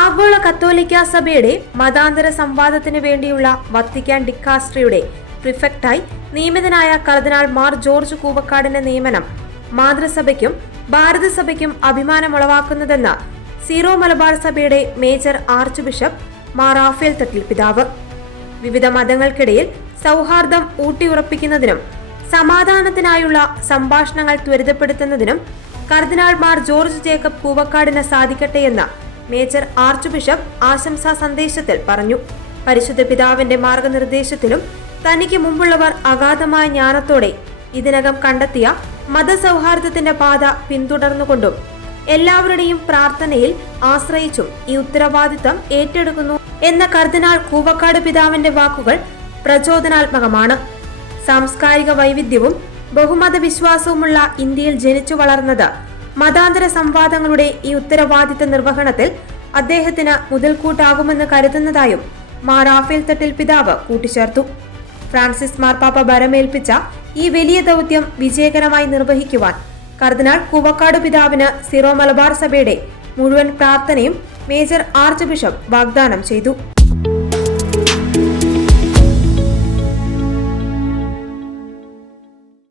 ആഗോള കത്തോലിക്ക സഭയുടെ മതാന്തര സംവാദത്തിനു വേണ്ടിയുള്ള വത്തിക്കാൻ ഡിക്കാസ്ട്രിയുടെ പ്രിഫെക്റ്റായി നിയമിതനായ കർദിനാൾ മാർ ജോർജ് കൂവക്കാടിന്റെ നിയമനം മാതൃസഭയ്ക്കും ഭാരതസഭയ്ക്കും അഭിമാനമുളവാക്കുന്നതെന്ന് സീറോ മലബാർ സഭയുടെ major archbishop Mar Raphael Thattil പിതാവ്. വിവിധ മതങ്ങൾക്കിടയിൽ സൗഹാർദ്ദം ഊട്ടിയുറപ്പിക്കുന്നതിനും സമാധാനത്തിനായുള്ള സംഭാഷണങ്ങൾ ത്വരിതപ്പെടുത്തുന്നതിനും കർദിനാൾ മാർ ജോർജ് ജേക്കബ് കൂവക്കാടിന് സാധിക്കട്ടെയെന്ന് മേജർ ആർച്ച് ബിഷപ്പ് ആശംസാ സന്ദേശത്തിൽ പറഞ്ഞു. പരിശുദ്ധ പിതാവിന്റെ മാർഗനിർദ്ദേശത്തിലും തനിക്ക് മുമ്പുള്ളവർ അഗാധമായ ജ്ഞാനത്തോടെ ഇതിനകം കണ്ടെത്തിയ മതസൗഹാർദ്ദത്തിന്റെ പാത പിന്തുടർന്നുകൊണ്ടും എല്ലാവരുടെയും പ്രാർത്ഥനയിൽ ആശ്രയിച്ചും ഈ ഉത്തരവാദിത്തം ഏറ്റെടുക്കുന്നു എന്ന കർദിനാൾ കൂവക്കാട് പിതാവിന്റെ വാക്കുകൾ പ്രചോദനാത്മകമാണ്. സാംസ്കാരിക വൈവിധ്യവും ബഹുമത വിശ്വാസവുമുള്ള ഇന്ത്യയിൽ ജനിച്ചു വളർന്നത് മതാന്തര സംവാദങ്ങളുടെ ഈ ഉത്തരവാദിത്ത നിർവഹണത്തിൽ അദ്ദേഹത്തിന് മുതൽക്കൂട്ടാകുമെന്ന് കരുതുന്നതായും മാർ റാഫേൽ തട്ടിൽ പിതാവ് കൂട്ടിച്ചേർത്തു. ഫ്രാൻസിസ് മാർപ്പാപ്പ ഭരമേൽപ്പിച്ച ഈ വലിയ ദൗത്യം വിജയകരമായി നിർവഹിക്കുവാൻ കർദിനാൾ കൂവക്കാട് പിതാവിന് സീറോ മലബാർ സഭയുടെ മുഴുവൻ പ്രാർത്ഥനയും മേജർ ആർച്ച് ബിഷപ്പ് വാഗ്ദാനം ചെയ്തു.